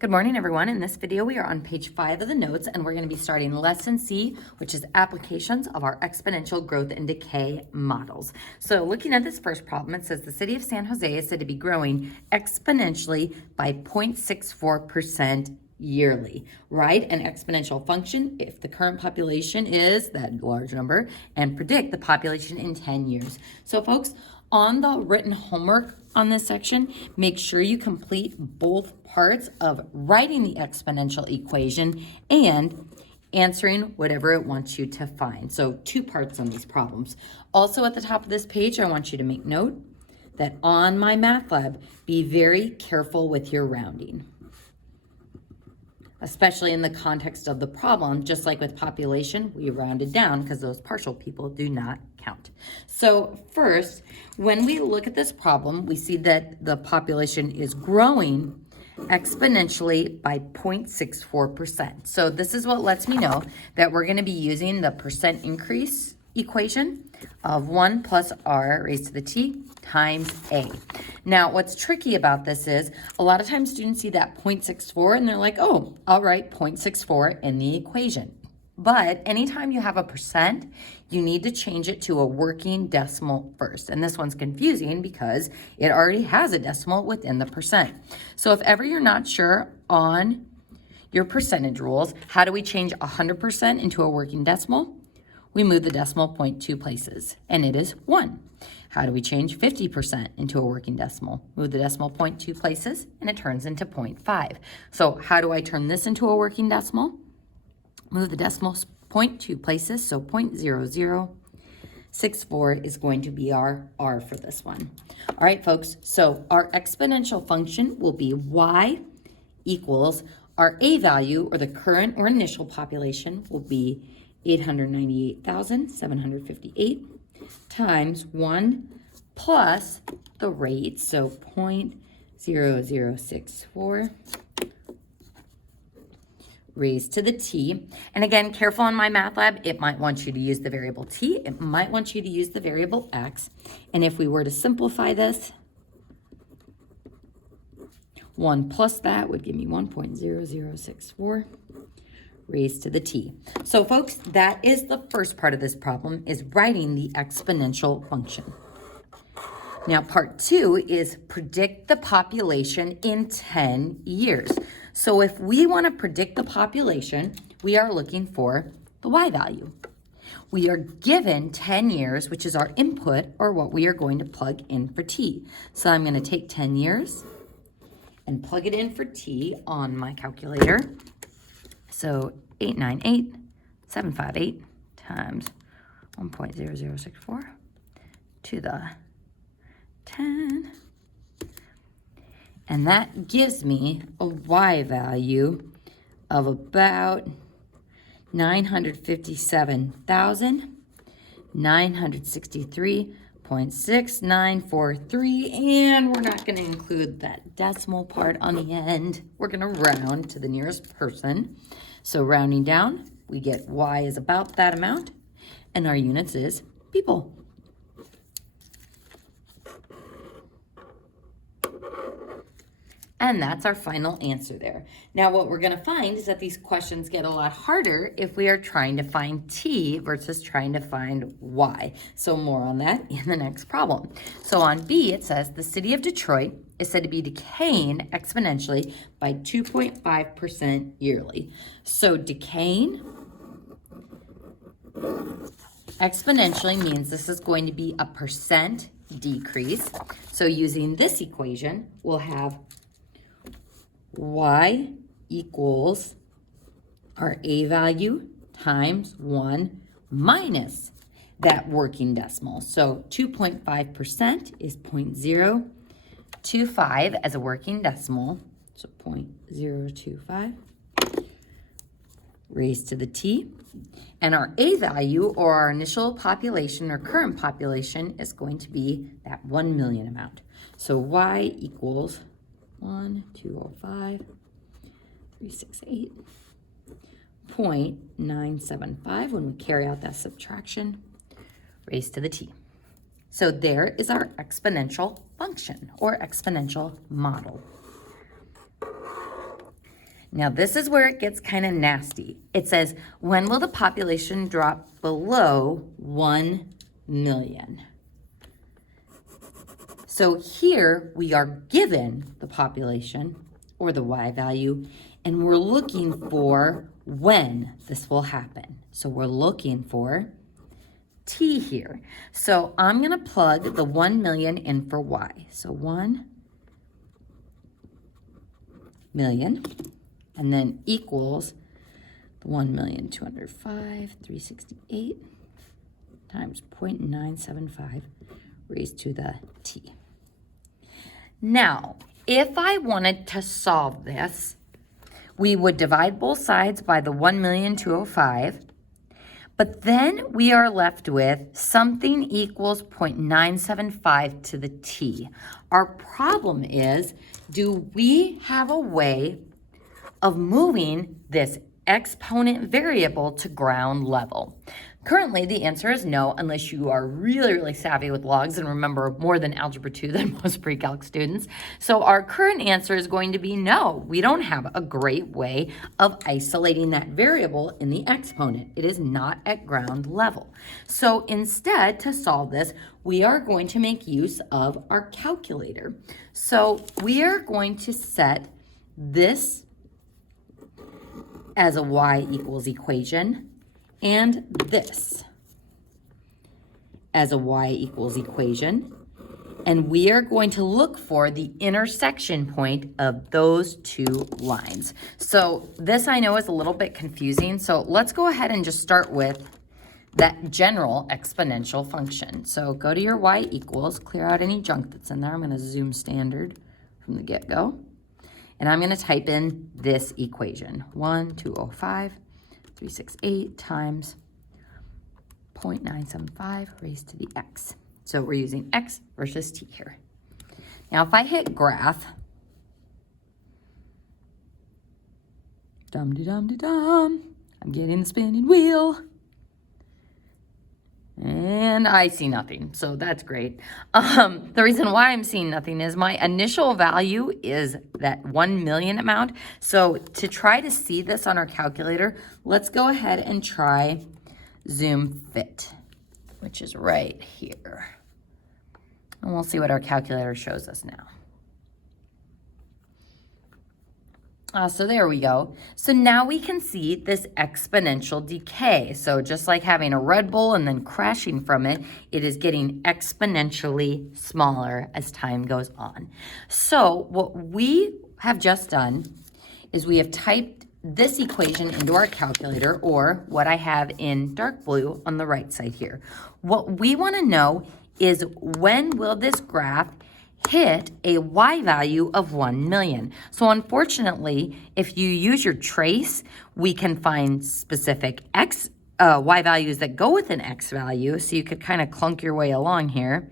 Good morning, everyone. In this video, we are on page 5 of the notes, and we're going to be starting lesson C, which is applications of our exponential growth and decay models. So looking at this first problem, it says the city of San Jose is said to be growing exponentially by 0.64% yearly. Write an exponential function if the current population is that large number and predict the population in 10 years. So folks, on the written homework on this section, make sure you complete both parts of writing the exponential equation and answering whatever it wants you to find. So 2 parts on these problems. Also at the top of this page, I want you to make note that on my math lab, be very careful with your rounding, especially in the context of the problem. Just like with population, we rounded down because those partial people do not count. So first, when we look at this problem, we see that the population is growing exponentially by 0.64%. So this is what lets me know that we're going to be using the percent increase equation of 1 plus r raised to the t times a. Now, what's tricky about this is a lot of times students see that 0.64 and they're like, oh, I'll write 0.64 in the equation. But anytime you have a percent, you need to change it to a working decimal first. And this one's confusing because it already has a decimal within the percent. So if ever you're not sure on your percentage rules, how do we change 100% into a working decimal? We move the decimal point 2 places, and it is 1. How do we change 50% into a working decimal? Move the decimal point 2 places, and it turns into 0.5. So how do I turn this into a working decimal? Move the decimal point 2 places, so 0.0064 is going to be our R for this one. All right, folks, so our exponential function will be y equals our A value, or the current or initial population, will be 898,758 times 1 plus the rate, so 0.0064 raised to the t. And again, careful on my math lab, it might want you to use the variable t, it might want you to use the variable x. And if we were to simplify this, 1 plus that would give me 1.0064 raised to the t. So folks, that is the first part of this problem, is writing the exponential function. Now part 2 is predict the population in 10 years. So if we want to predict the population, we are looking for the y value. We are given 10 years, which is our input, or what we are going to plug in for t. So I'm going to take 10 years and plug it in for t on my calculator. So 898,758 times 1.0064 to the 10. And that gives me a y value of about 957,963.6943. And we're not going to include that decimal part on the end. We're going to round to the nearest person. So rounding down, we get y is about that amount, and our units is people. And that's our final answer there. Now what we're going to find is that these questions get a lot harder if we are trying to find t versus trying to find y. So more on that in the next problem. So on B, it says the city of Detroit is said to be decaying exponentially by 2.5% yearly. So decaying exponentially means this is going to be a percent decrease. So using this equation, we'll have y equals our A value times 1 minus that working decimal. So 2.5% is 0.025 as a working decimal. So 0.025 raised to the t. And our A value, or our initial population or current population, is going to be that 1 million amount. So y equals 1,205,368.975 when we carry out that subtraction raised to the t. So there is our exponential function or exponential model. Now this is where it gets kind of nasty. It says, when will the population drop below 1 million? So here we are given the population or the Y value, and we're looking for when this will happen. So we're looking for T here. So I'm going to plug the 1 million in for Y. So 1 million, and then equals the 1,205,368 times 0.975 raised to the T. Now, if I wanted to solve this, we would divide both sides by the 1,205,000, but then we are left with something equals 0.975 to the T. Our problem is, do we have a way of moving this exponent variable to ground level? Currently, the answer is no, unless you are really, really savvy with logs and remember more than Algebra 2 than most pre-calc students. So our current answer is going to be no. We don't have a great way of isolating that variable in the exponent. It is not at ground level. So instead, to solve this, we are going to make use of our calculator. So we are going to set this as a y equals equation, and this as a y equals equation, and we are going to look for the intersection point of those two lines. So this I know is a little bit confusing, so let's go ahead and just start with that general exponential function. So go to your y equals, clear out any junk that's in there. I'm going to zoom standard from the get-go, and I'm going to type in this equation, 1,205,368 times 0.975 raised to the x. So we're using x versus t here. Now if I hit graph, dum-de-dum-de-dum, I'm getting the spinning wheel. And I see nothing, so that's great. The reason why I'm seeing nothing is my initial value is that 1 million amount. So to try to see this on our calculator, let's go ahead and try zoom fit, which is right here. And we'll see what our calculator shows us now. So there we go. So now we can see this exponential decay. So just like having a Red Bull and then crashing from it, it is getting exponentially smaller as time goes on. So what we have just done is we have typed this equation into our calculator, or what I have in dark blue on the right side here. What we want to know is, when will this graph hit a y value of 1 million? So unfortunately, if you use your trace, we can find specific y values that go with an x value. So you could kind of clunk your way along here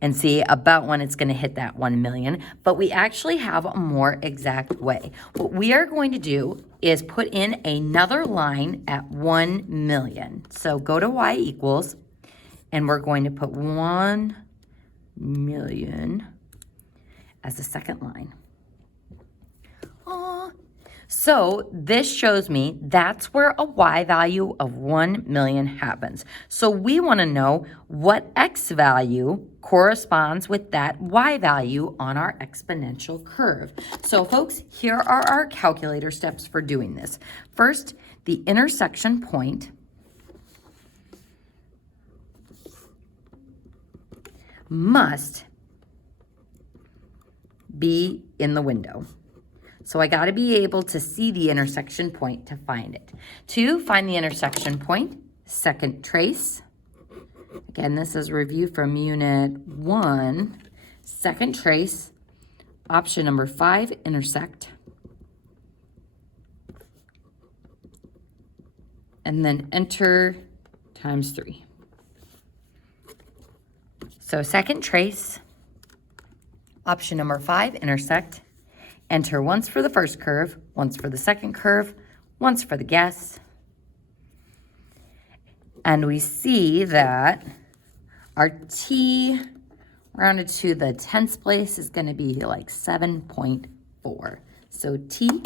and see about when it's going to hit that 1 million. But we actually have a more exact way. What we are going to do is put in another line at 1 million. So go to y equals, and we're going to put 1 million as the second line. So this shows me that's where a y value of 1 million happens. So we want to know what x value corresponds with that y value on our exponential curve. So folks, here are our calculator steps for doing this. First, the intersection point must be in the window. So I got to be able to see the intersection point to find it. To find the intersection point, second trace. Again, this is review from Unit 1. Second trace, option number 5, intersect. And then enter times 3. So second trace, option number 5, intersect. Enter once for the first curve, once for the second curve, once for the guess. And we see that our t rounded to the tenths place is going to be like 7.4. So t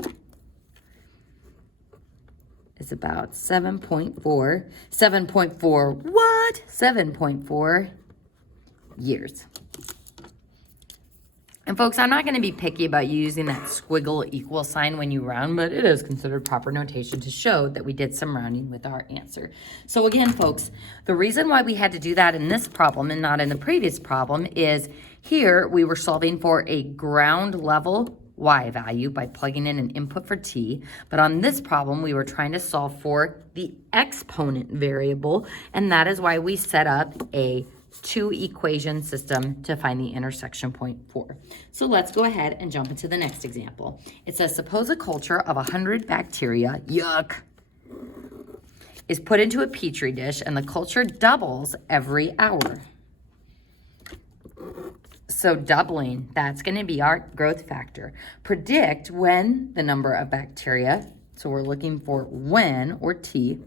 is about 7.4 years. And folks, I'm not going to be picky about using that squiggle equal sign when you round, but it is considered proper notation to show that we did some rounding with our answer. So again, folks, the reason why we had to do that in this problem and not in the previous problem is here we were solving for a ground level y value by plugging in an input for t, but on this problem we were trying to solve for the exponent variable, and that is why we set up a two-equation system to find the intersection point 4. So let's go ahead and jump into the next example. It says, suppose a culture of 100 bacteria, yuck, is put into a petri dish and the culture doubles every hour. So doubling, that's going to be our growth factor. Predict when the number of bacteria, so we're looking for when, or t,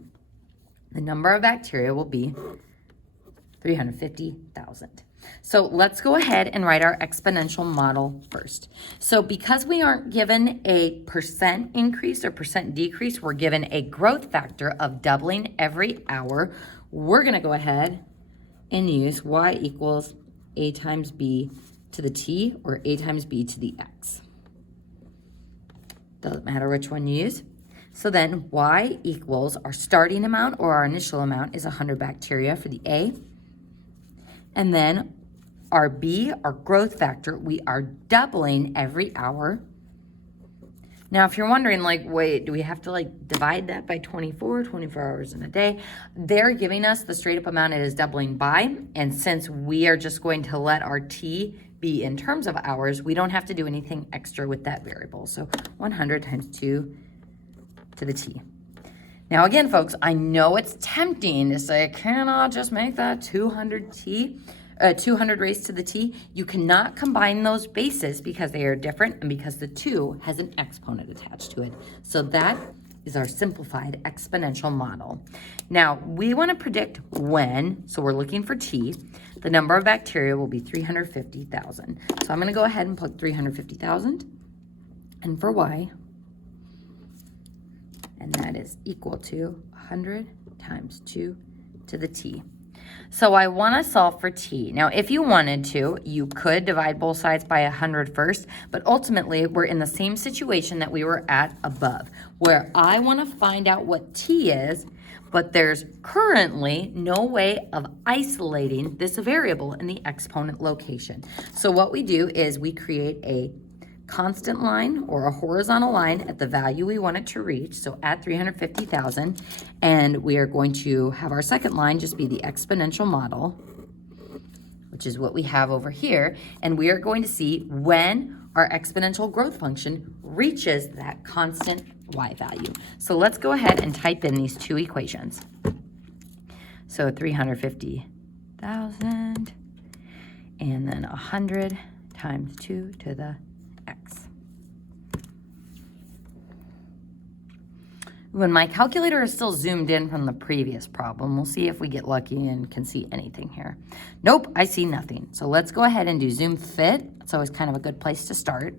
the number of bacteria will be 350,000. So let's go ahead and write our exponential model first. So because we aren't given a percent increase or percent decrease, we're given a growth factor of doubling every hour. We're going to go ahead and use y equals a times b to the t, or a times b to the x. Doesn't matter which one you use. So then y equals our starting amount, or our initial amount, is 100 bacteria for the a. And then our b, our growth factor, we are doubling every hour. Now, if you're wondering, like, wait, do we have to divide that by 24 hours in a day? They're giving us the straight up amount it is doubling by. And since we are just going to let our t be in terms of hours, we don't have to do anything extra with that variable. So 100 times 2 to the t. Now, again, folks, I know it's tempting to say, can I just make that 200 raised to the t? You cannot combine those bases because they are different and because the 2 has an exponent attached to it. So that is our simplified exponential model. Now, we want to predict when, so we're looking for t. The number of bacteria will be 350,000. So I'm going to go ahead and plug 350,000 and for y, and that is equal to 100 times 2 to the t. So I want to solve for t. Now, if you wanted to, you could divide both sides by 100 first, but ultimately we're in the same situation that we were at above, where I want to find out what t is, but there's currently no way of isolating this variable in the exponent location. So what we do is we create a constant line or a horizontal line at the value we want it to reach, so at 350,000, and we are going to have our second line just be the exponential model, which is what we have over here, and we are going to see when our exponential growth function reaches that constant y value. So let's go ahead and type in these two equations. So 350,000 and then 100 times 2 to the x. When my calculator is still zoomed in from the previous problem, we'll see if we get lucky and can see anything here. Nope, I see nothing. So let's go ahead and do zoom fit. It's always kind of a good place to start.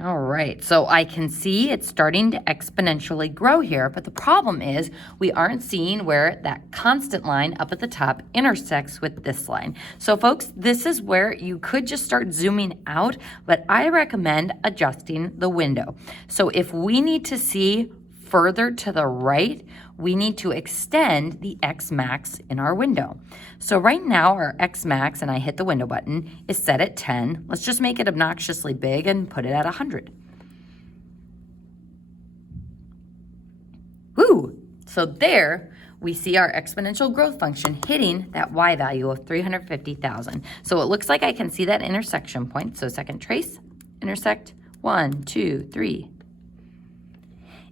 All right, so I can see it's starting to exponentially grow here, but the problem is we aren't seeing where that constant line up at the top intersects with this line. So folks, this is where you could just start zooming out, but I recommend adjusting the window. So if we need to see further to the right, we need to extend the X max in our window. So right now our X max, and I hit the window button, is set at 10. Let's just make it obnoxiously big and put it at 100. Woo! So there we see our exponential growth function hitting that y value of 350,000. So it looks like I can see that intersection point. So second trace, intersect, 1, 2, 3.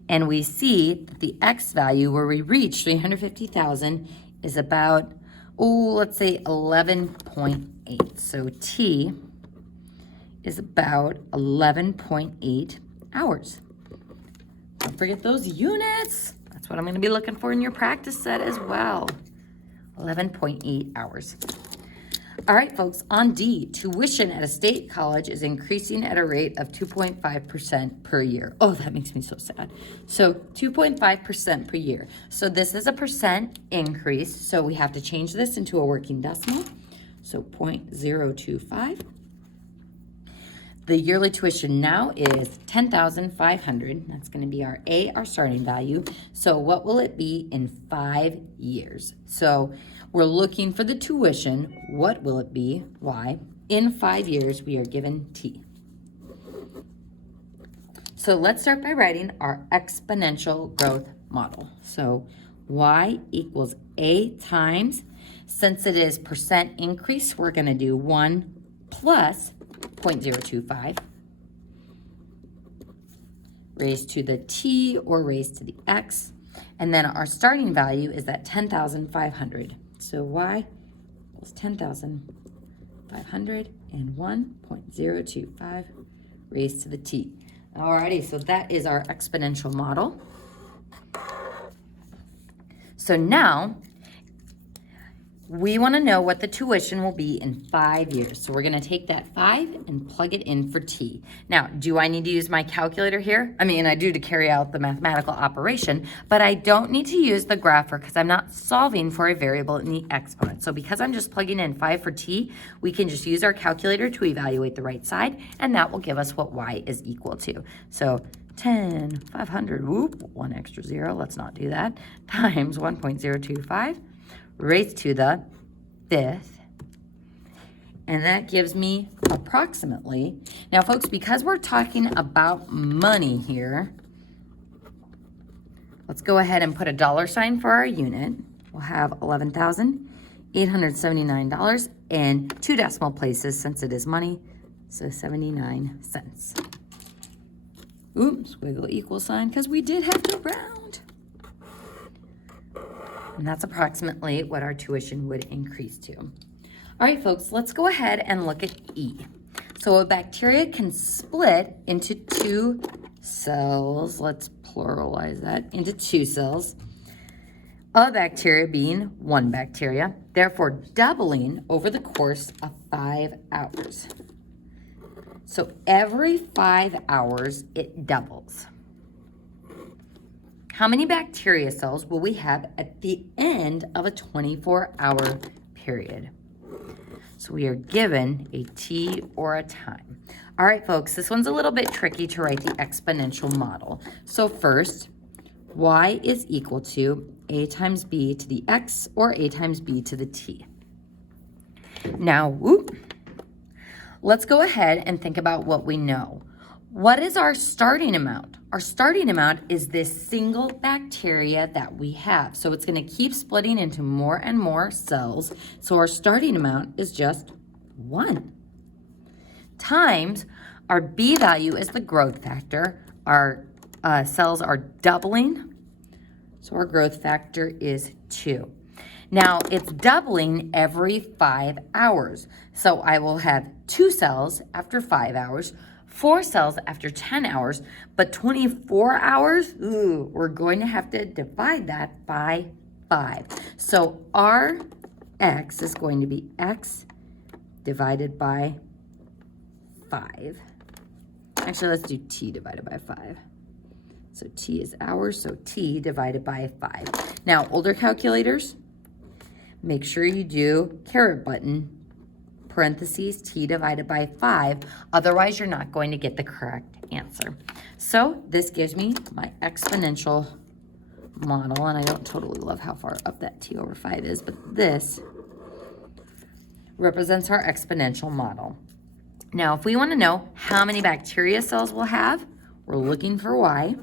And we see that the x value where we reach 350,000 is about, let's say 11.8. So t is about 11.8 hours. Don't forget those units. That's what I'm going to be looking for in your practice set as well. 11.8 hours. All right, folks, on D, tuition at a state college is increasing at a rate of 2.5% per year. Oh, that makes me so sad. So 2.5% per year. So this is a percent increase. So we have to change this into a working decimal. So 0.025. The yearly tuition now is $10,500. That's going to be our A, our starting value. So what will it be in 5 years? So we're looking for the tuition. What will it be? Y. In 5 years, we are given T. So let's start by writing our exponential growth model. So Y equals A times, since it is percent increase, we're going to do 1 plus 0.025 raised to the T or raised to the X. And then our starting value is that 10,500. So Y equals 10,500 and 1.025 raised to the T. Alrighty, so that is our exponential model. So now we want to know what the tuition will be in 5 years. So we're going to take that 5 and plug it in for T. Now, do I need to use my calculator here? I mean, I do to carry out the mathematical operation, but I don't need to use the grapher because I'm not solving for a variable in the exponent. So because I'm just plugging in 5 for T, we can just use our calculator to evaluate the right side, and that will give us what Y is equal to. So 10,500, whoop, one extra zero, let's not do that, times 1.025. raised to the 5th, and that gives me approximately, now folks, because we're talking about money here, let's go ahead and put a dollar sign for our unit. We'll have $11,879 and 2 decimal places since it is money, so 79 cents. Oops, wiggle equal sign because we did have to round. And that's approximately what our tuition would increase to. All right, folks, let's go ahead and look at E. So a bacteria can split into 2 cells. Let's pluralize that into 2 cells. A bacteria being 1 bacteria, therefore doubling over the course of 5 hours. So every 5 hours, it doubles. How many bacteria cells will we have at the end of a 24-hour period? So we are given a T or a time. All right, folks, this one's a little bit tricky to write the exponential model. So first, Y is equal to A times B to the X or A times B to the T. Now, let's go ahead and think about what we know. What is our starting amount? Our starting amount is this single bacteria that we have. So it's going to keep splitting into more and more cells. So our starting amount is just 1. Times our B value is the growth factor. Our cells are doubling. So our growth factor is 2. Now it's doubling every 5 hours. So I will have 2 cells after 5 hours. 4 cells after 10 hours, but 24 hours, we're going to have to divide that by 5. So our X is going to be X divided by 5. Actually, let's do T divided by 5. So T is hours, so T divided by 5. Now, older calculators, make sure you do caret button, parentheses, T divided by 5. Otherwise, you're not going to get the correct answer. So this gives me my exponential model, and I don't totally love how far up that T over 5 is, but this represents our exponential model. Now, if we want to know how many bacteria cells we'll have, we're looking for Y.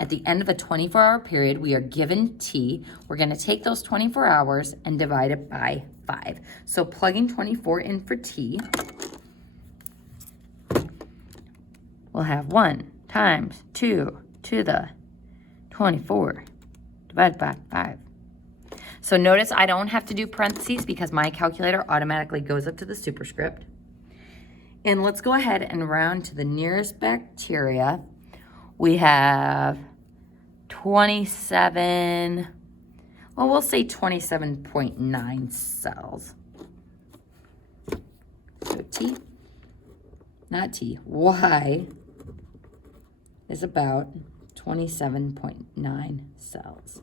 At the end of a 24-hour period, we are given T. We're going to take those 24 hours and divide it by 5. So plugging 24 in for T, we'll have 1 times 2 to the 24 divided by 5. So notice I don't have to do parentheses because my calculator automatically goes up to the superscript. And let's go ahead and round to the nearest bacteria. We have 27, well, we'll say 27.9 cells. So y is about 27.9 cells.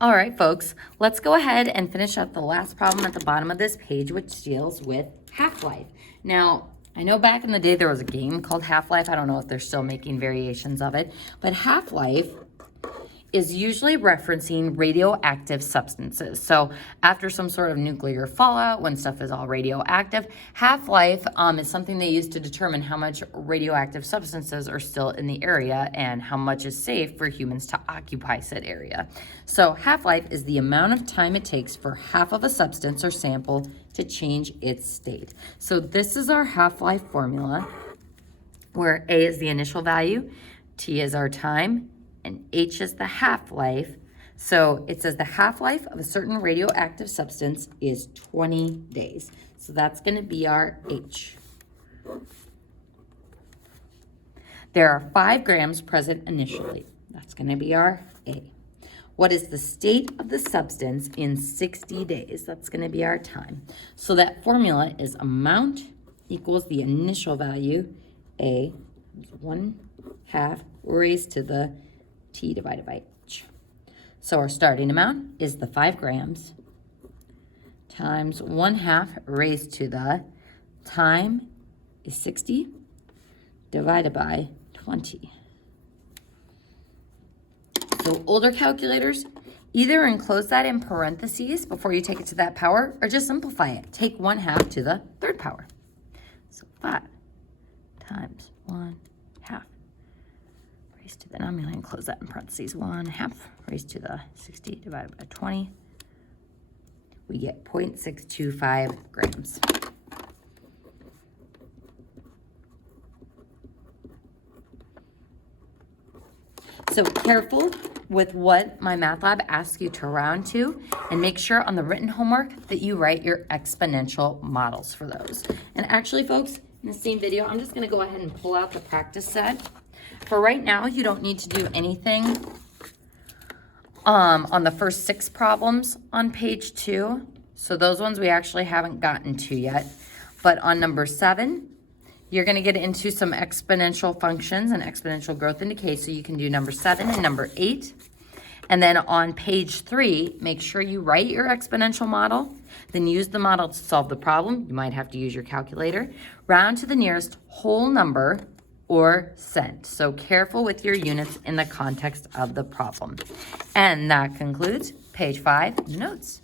All right, folks, let's go ahead and finish up the last problem at the bottom of this page, which deals with half-life. Now, I know back in the day there was a game called Half-Life. I don't know if they're still making variations of it, but half-life is usually referencing radioactive substances. So after some sort of nuclear fallout, when stuff is all radioactive, half-life is something they use to determine how much radioactive substances are still in the area and how much is safe for humans to occupy said area. So half-life is the amount of time it takes for half of a substance or sample to change its state. So this is our half-life formula, where A is the initial value, T is our time, and H is the half-life. So it says the half-life of a certain radioactive substance is 20 days. So that's going to be our H. There are 5 grams present initially. That's going to be our A. What is the state of the substance in 60 days? That's going to be our time. So that formula is amount equals the initial value, A, 1/2 raised to the T divided by H. So our starting amount is the 5 grams times 1/2 raised to the time is 60 divided by 20. So older calculators, either enclose that in parentheses before you take it to that power, or just simplify it. Take 1/2 to the 3rd power. So 5 times 1/2 raised to the, now I'm going to enclose that in parentheses, 1/2 raised to the 60 divided by 20. We get 0.625 grams. So careful with what my math lab asks you to round to, and make sure on the written homework that you write your exponential models for those. And actually, folks, in the same video, I'm just going to go ahead and pull out the practice set. For right now, you don't need to do anything on the first 6 problems on page 2. So those ones we actually haven't gotten to yet. But on number 7, you're going to get into some exponential functions and exponential growth and decay. So you can do number 7 and number 8. And then on page 3, make sure you write your exponential model, then use the model to solve the problem. You might have to use your calculator. Round to the nearest whole number or cent. So careful with your units in the context of the problem. And that concludes page 5 notes.